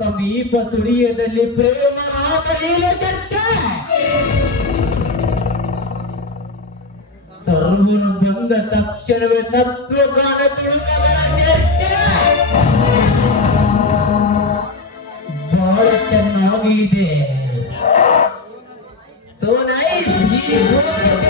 ಸಮೀಪ ಸುಳಿಯದಲ್ಲಿ ಪ್ರೇಮ ರಾಮಲೀಲೆ ಚರ್ಚೆ. ಸರ್ವರು ಬಂದ ತಕ್ಷಣವೇ ತತ್ವಗಾನ ತುಳುಕಗಳ ಚರ್ಚೆ. ಬಹಳ ಚೆನ್ನಾಗಿ ಇದೆ. So nice. ಈ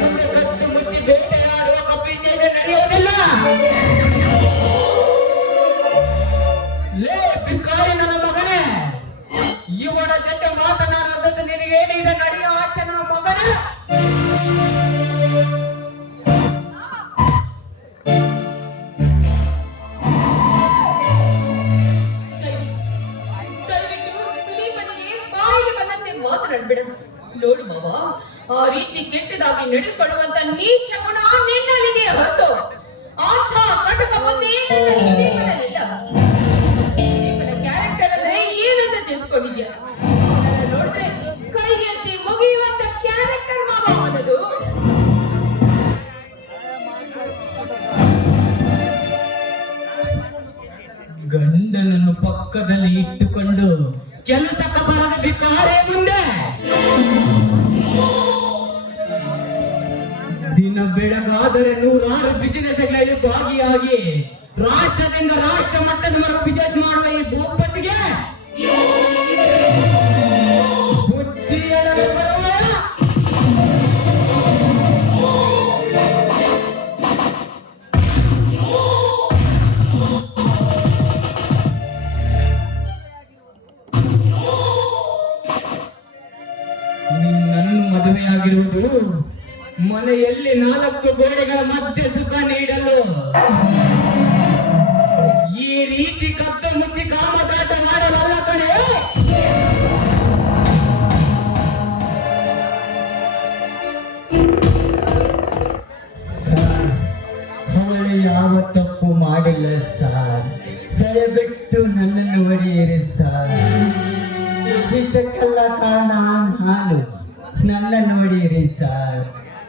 ಮುಂದೆ ಕತ್ತು ಮುಚ್ಚಿ ಬೇಟೆಯಾಡುವ ಕಪಿಚೇಜ ನಡೆಯೋದಿಲ್ಲ. ಲೇ ಭಿಕಾರಿ ನನ್ನ ಮಗನೇ, ಇವಳ ಜೊತೆ ಮಾತನಾಡೋದಕ್ಕೆ ನಿನಗೇನಿದೆ? ನಡೆಯೋ ಆಚೆ ನನ್ನ ಮಗನೇ. ಮಾತನಾಡ್ಬೇಡ. ನೋಡು ಮಾವ, ಆ ರೀತಿ ಕೆಟ್ಟದಾಗಿ ನಡೆದುಕೊಳ್ಳುವಂತ ನೀಚ ಗುಣ ನಿನ್ನಲ್ಲಿದೆ ಹೊರತು ಆಥ ಕಟಕ ಮುಂದೆ ಕ್ಯಾರೆಕ್ಟರ್ ಅಂದ್ರೆ ಏನಂತ ತಿಳ್ಕೊಂಡಿದ್ಯಾ? ನೋಡಿದ್ರೆ ಕೈ ಎತ್ತಿ ಮುಗಿಯುವಂತ ಕ್ಯಾರೆಕ್ಟರ್ ಮಾವ ಅನ್ನೋದು. ಗಂಡನನ್ನು ಪಕ್ಕದಲ್ಲಿ ಇಟ್ಟುಕೊಂಡು ಕೆಲಸಕ್ಕೆ ಬರದ ಭಿಕಾರಿ ಮುಂದೆ ದಿನ ಬೆಳಗಾದರೆ 100 ಬಿಸಿನೆಸ್ಗಳಲ್ಲಿ ಭಾಗಿಯಾಗಿ ರಾಷ್ಟ್ರದಿಂದ ರಾಷ್ಟ್ರ ಮಟ್ಟದವರೆಗೂ ಬಿಸಿನೆಸ್ ಮಾಡುವ ಈ ಭೂಪತಿಗೆ ಬುದ್ಧಿ ಹೇಳಲು ಬರುವ ನಿನ್ನನ್ನು ಮದುವೆಯಾಗಿರುವುದು ಮನೆಯಲ್ಲಿ 4 ಗೋಡೆಗಳ ಮಧ್ಯೆ ಸುಖ ನೀಡಲು. ಈ ರೀತಿ ಕತ್ತು ಮುಚ್ಚಿ ಕಾಮದಾಟ ಮಾಡಲಲ್ಲ ಕಣೆ. ಸರ್, ಅವಳು ಯಾವ ತಪ್ಪು ಮಾಡಿಲ್ಲ ಸರ್. ದಯವಿಟ್ಟು ನನ್ನನ್ನು ಹೊಡೆಯಿರಿ ಸರ್. ಇಷ್ಟಕ್ಕೆಲ್ಲ ಕಾರಣ ನಾನು. ನನ್ನ ನೋಡಿರಿ ಸರ್.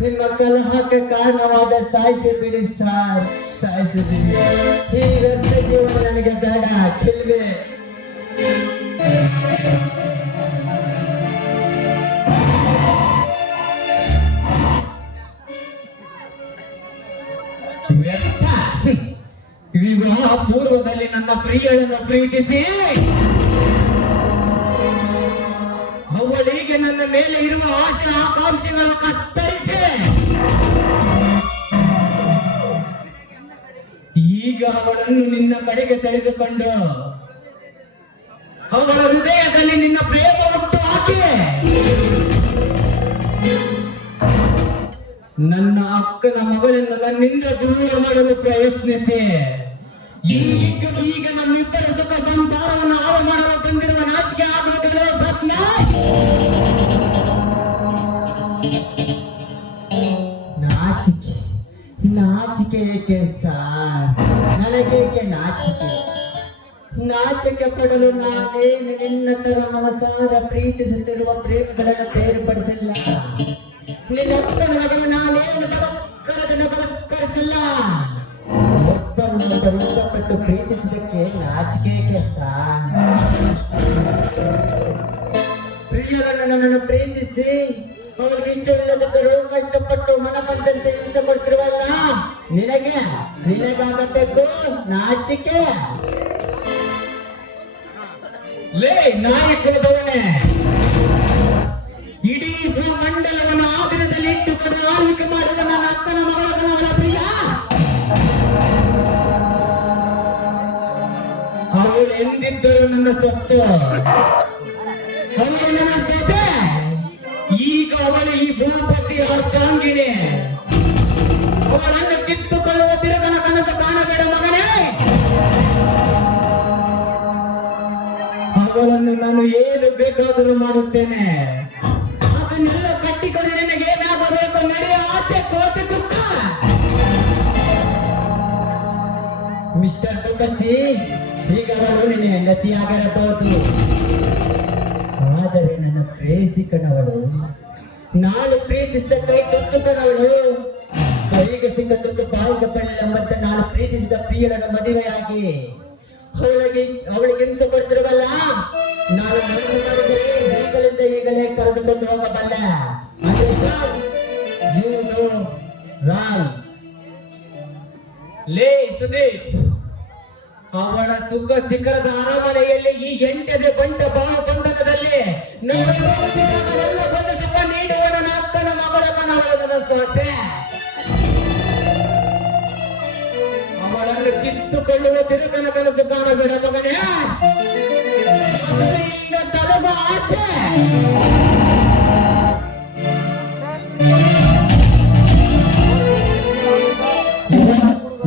ನಿಮ್ಮ ಕಲಹಕ್ಕೆ ಕಾರಣವಾದ ಸಾಯಿಸಿ ಬಿಡಿ ಸರ್, ಸಾಯಿಸಿ ಬಿಡಿ. ಈ ವ್ಯರ್ಥ ಜೀವನ ನನಗೆ ಬೇಡ. ಕಿಲ್ವೆ ವ್ಯರ್ಥ. ವಿವಾಹ ಪೂರ್ವದಲ್ಲಿ ನನ್ನ ಪ್ರಿಯಳನ್ನು ಪ್ರೀತಿಸಿ ಅವಳಿಗೆ ನನ್ನ ಮೇಲೆ ಇರುವ ಆಸೆ ಆಕಾಂಕ್ಷೆಗಳ ಕತ್ತರಿಸಿ ಈಗ ಅವಳನ್ನು ನಿನ್ನ ಕಡೆಗೆ ಸೆಳೆದುಕೊಂಡು ಅವಳ ಹೃದಯದಲ್ಲಿ ನಿನ್ನ ಪ್ರೇಮ ಹುಟ್ಟು ಹಾಕಿ ನನ್ನ ಅಕ್ಕನ ಮಗಳನ್ನು ನನ್ನಿಂದ ದೂರ ಮಾಡಲು ಪ್ರಯತ್ನಿಸಿ ಈಗ ನಮ್ಮಿಬ್ಬರ ಸುಖ ಸಂಸಾರವನ್ನು ಹಾಳು ಮಾಡಲು ಬಂದಿರುವ ನಾಚಿಕೆ ಆಗುವುದಿಲ್ಲ. ನಾಚಿಕೆ ನಾಚಿಕೆ ಏಕೆ ಸಾರ್? ನನಗೇಕೆ ನಾಚಿಕೆ? ನಾಚಿಕೆ ಪಡಲು ನಾನೇನು ನಿನ್ನ ತರ ಮನಸಾರ ಪ್ರೀತಿಸುತ್ತಿರುವ ಪ್ರೇಮಗಳನ್ನು ಬೇರ್ಪಡಿಸಿಲ್ಲ. ನಿನ್ನಪ್ಪನ ಮಗಳು ನಾನೇನು ಬಲತ್ಕರಿಸಿಲ್ಲ. ಒಬ್ಬರನ್ನೊಬ್ಬರು ಇಷ್ಟಪಟ್ಟು ಪ್ರೀತಿಸಿದಕ್ಕೆ ನಾಚಿಕೆ ಏಕೆ ಸಾರ್? ಪ್ರಿಯರನ್ನು ನನ್ನನ್ನು ಪ್ರೀತಿಸಿ ಅವರಿಗೆ ಇಷ್ಟವಿಲ್ಲದಿದ್ದರೂ ಕಷ್ಟಪಟ್ಟು ಮನ ಬಂದಂತೆ ಹಿಂಸೆ ಕೊಡ್ತಿರುವಲ್ಲ, ನಿನಗಾಗಬೇಕು ನಾಚಿಕೆ. ಲೇ ನಾಯಕನದವನೇ, ಇಡೀ ಭೂಮಂಡಲವನ್ನು ಆದಿನದಲ್ಲಿ ಇಟ್ಟುಕೊಂಡು ಆಳ್ವಿಕೆ ಮಾಡುವ ನನ್ನ ಅಕ್ಕನ ಮಗಳ ಪ್ರಿಯ. ಅವಳು ಎಂದಿದ್ದರು ನನ್ನ ಸೊತ್ತು, ಅವಳು ನನ್ನ ಸೊಸೆ. ಈಗ ಅವಳು ಈ ಭೂಪತಿ ಅರ್ಧಾಂಗಿನಿ. ಅವಳನ್ನು ಕಿತ್ತುಕೊಳ್ಳುವ ತಿರುಗನ ಕನಸು ಕಾಣಬೇಡ ಮಗನೇ. ಅವಳನ್ನು ನಾನು ಏನು ಬೇಕಾದರೂ ಮಾಡುತ್ತೇನೆ. ಅದನ್ನೆಲ್ಲ ಕಟ್ಟಿಕೊಂಡು ನಿನಗೆ ಏನಾಗಬೇಕು ನಡೆಯ ಆಚೆ ಕೋತಿ ದುಃಖ. ಮಿಸ್ಟರ್ ಭೂಪತಿ, ಈಗ ಅವಳು ನಿನ್ನ ಹೆಂಡತಿಯಾಗಿರಬಹುದು, ಆದರೆ ನನ್ನ ಪ್ರೇಯಸಿಕನವಳು. ನಾನು ಪ್ರೀತಿಸಿದ ಕೈ ತುತ್ತುಕನವಳು. ಕೈಗೆ ಸಿಕ್ಕ ತುತ್ತು ಬಾಯಿಗೆ ಬರಲಿಲ್ಲ. ಮತ್ತೆ ನಾನು ಪ್ರೀತಿಸಿದ ಪ್ರಿಯಳನ್ನು ಮದುವೆಯಾಗಿ ಅವಳಿಗೆ ಹಿಂಸೆ ಕೊಡ್ತಿರವಲ್ಲ, ನಾನು ಮನಸ್ಸು ಮಾಡಿದರೆ ಈಗಲಿಂದ ಈಗಲೇ ಕರೆದುಕೊಂಡು ಹೋಗಬಲ್ಲೆ. You know, right? ಲೇ ಸುದೀಪ್, ಅವಳ ಸುಖ ಶಿಖರದ ಅರಮನೆಯಲ್ಲಿ ಈ ಎಂಟದೆ ಬಂಟ ಬಾವು ಬಂಧನದಲ್ಲಿ ಎಲ್ಲ ಬಂದ ಸುಖ ನೀಡುವ ನನ್ನ ಅಕ್ಕನ ಮಗಳ ಮನವಳದ ಸೊಸೆ ಅವಳನ್ನು ಕಿತ್ತುಕೊಳ್ಳುವ ತಿರುಕನ ಕನಸು ಕಾಣಬೇಡ ಮಗನೇ. ಇಲ್ಲಿಂದ ತಲೆಗೂ ಆಚೆ.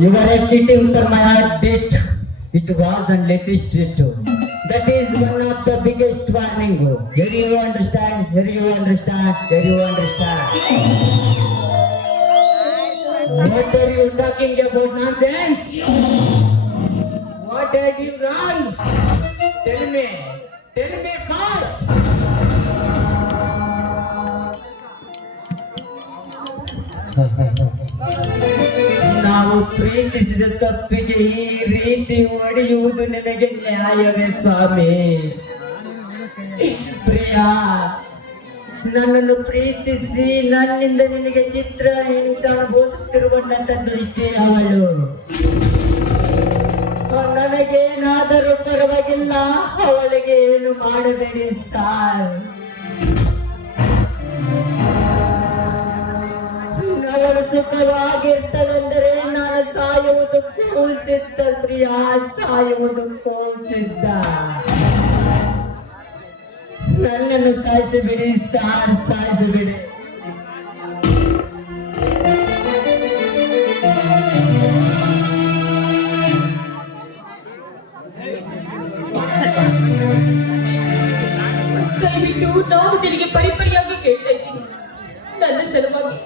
You are cheating for my heartbeat. It wasn't latest too. That is one of the biggest warning. Here you understand. Here you understand. Here you understand. What are you talking about nonsense? What did you wrong? Tell me fast. ನಾವು ಪ್ರೀತಿಸಿದ ತಪ್ಪಿಗೆ ಈ ರೀತಿ ಹೊಡೆಯುವುದು ನಿನಗೆ ನ್ಯಾಯವೇ ಸ್ವಾಮಿ? ಪ್ರಿಯಾ, ನನ್ನನ್ನು ಪ್ರೀತಿಸಿ ನನ್ನಿಂದ ನಿನಗೆ ಚಿತ್ರ ಹಿಂಸೆ ಅನುಭವಿಸುತ್ತಿರುವಂತ ದೃಷ್ಟಿ ಅವಳು. ನನಗೇನಾದರೂ ಪರವಾಗಿಲ್ಲ, ಅವಳಿಗೆ ಏನು ಮಾಡಬೇಡಿ ಸಾರ್. ಅವಳು ಸುಖವಾಗಿರ್ತದಂದರೆ ನಾನು ಸಾಯುವುದಕ್ಕೂ ಸಿದ್ಧ ಪ್ರಿಯಾ, ಸಾಯುವುದಕ್ಕೂ ಸಿದ್ಧ. ನನ್ನನ್ನು ಸಾಯಿಸಿಬಿಡಿ ಸಾರ್, ಸಾಯಿಸಿಬಿಡಿ. ದಯವಿಟ್ಟು ನಾನು ನಿನಗೆ ಪರಿಪರಿಯಾಗಿ ಕೇಳ್ತಾ ಇದ್ದೀನಿ. ನನ್ನ ಸಲುವಾಗಿ,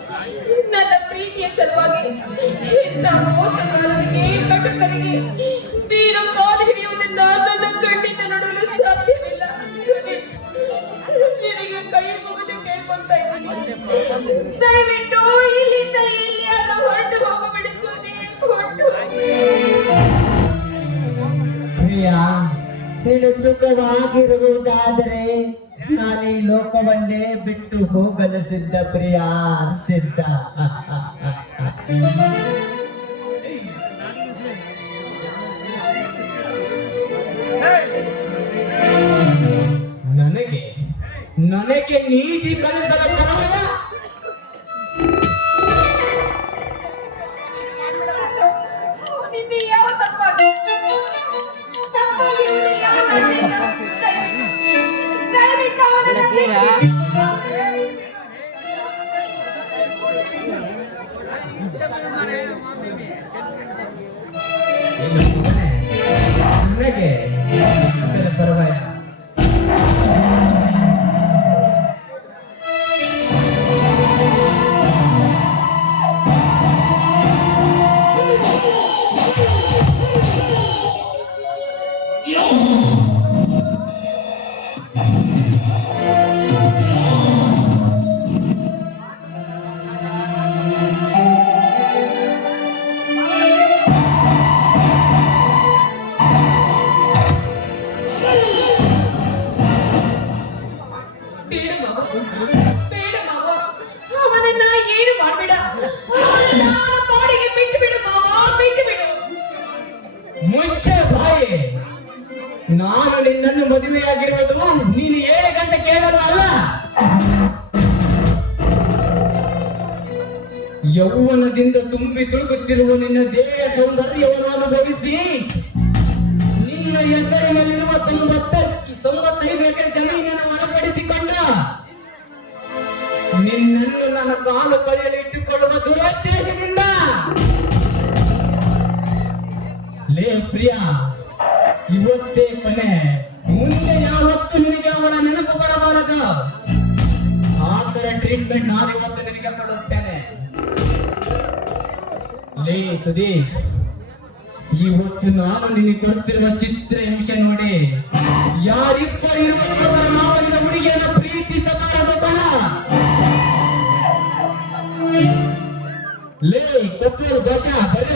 ನನ್ನ ಪ್ರೀತಿಯ ಸಲುವಾಗಿ ಇಂಥ ಮೋಸಗಾರರಿಗೆ, ಕಟುಕರಿಗೆ ನೀನು ಕಾಲು ಹಿಡಿಯುವುದನ್ನ ನನ್ನ ಕಣ್ಣಿಂದ ನೋಡಲು ಸಾಧ್ಯವಿಲ್ಲ. ಸುನೀಲ್, ನಿನಗೆ ಕೈ ಮುಗಿದು ಕೇಳ್ಕೊಂತ ಇದ್ದೀನಿ, ದಯವಿಟ್ಟು ಇಲ್ಲಿಂದ ಎಲ್ಲಿಯಾದ್ರೂ ಹೊರಟು ಹೋಗಬೇಡಿ ಸುನೀಲ್, ಹೊರಟು. ಪ್ರಿಯಾ, ನೀನು ಸುಖವಾಗಿರುವುದಾದರೆ ನಾನು ಈ ಲೋಕವನ್ನೇ ಬಿಟ್ಟು ಹೋಗಲು ಸಿದ್ಧ ಪ್ರಿಯಾ, ಸಿದ್ಧ. ನನಗೆ ನೀತಿ ಕಲಿಸಲ ಪರವಲ್ಲ. ನಿನ್ನೆ ಯಾವ ತಪ್ಪಾಗಿ ನನಗೆ ಪರವಾಗಿಲ್ಲ. ಬೇಡ ಮಾವ, ಅವನನ್ನ ಏನು ಮಾಡ್ಬೇಡ. ಅವನನ್ನ ಅವನ ಪಾಡಿಗೆ ಬಿಟ್ಟು ಬಿಡು ಮಾವ, ಬಿಟ್ಟು ಬಿಡು. ಮುಚ್ಚೆ ಬಾಯಿ. ನಾನು ನಿನ್ನನ್ನು ಮದುವೆಯಾಗಿರುವುದು ನೀನು 7 ಗಂಟೆ ಕೇಳಲ್ಲ ಅಲ್ಲ. ಯೌವನದಿಂದ ತುಂಬಿ ತುಳುಕುತ್ತಿರುವ ನಿನ್ನ ದೇಹ ಸೌಂದರ್ಯವನ್ನು ಅನುಭವಿಸಿ ನಿನ್ನ ಎದುರಿನಲ್ಲಿರುವ 95 ಎಕರೆ ಜಮೀನನ್ನು ಒಳಪಡಿಸಿಕೊಂಡ ನಿನ್ನನ್ನು ನನ್ನ ಕಾಲು ಕಳೆಯಲು ಇಟ್ಟುಕೊಳ್ಳುವ ದುರುದ್ದೇಶದಿಂದ. ಲೇ ಪ್ರಿಯಾ, ಇವತ್ತೇ ಕೊನೆ. ಮುಂದೆ ಯಾವತ್ತು ನಿನಗೆ ಅವಳ ನೆನಪು ಬರಬಾರದು. ಆ ತರ ಟ್ರೀಟ್ಮೆಂಟ್ ನಾನು ಇವತ್ತು ನಿನಗೆ ಕೊಡುತ್ತೇನೆ. ಲೇ ಸುದೀಪ್, ಇವತ್ತು ನಾನು ನಿನಗೆ ಕೊಡ್ತಿರುವ ಚಿತ್ರ ಹಿಂಸೆ ನೋಡಿ ಯಾರಿಬ್ಬರು ಇರುವ ಮಾವನಿನ ಹುಡುಗಿಯನ್ನು ಪ್ರೀತಿಸಬಾರದು ಕಣ. ಲೇ ಕೊಪ್ಪೂರು ಭಾಷಾ ಬರ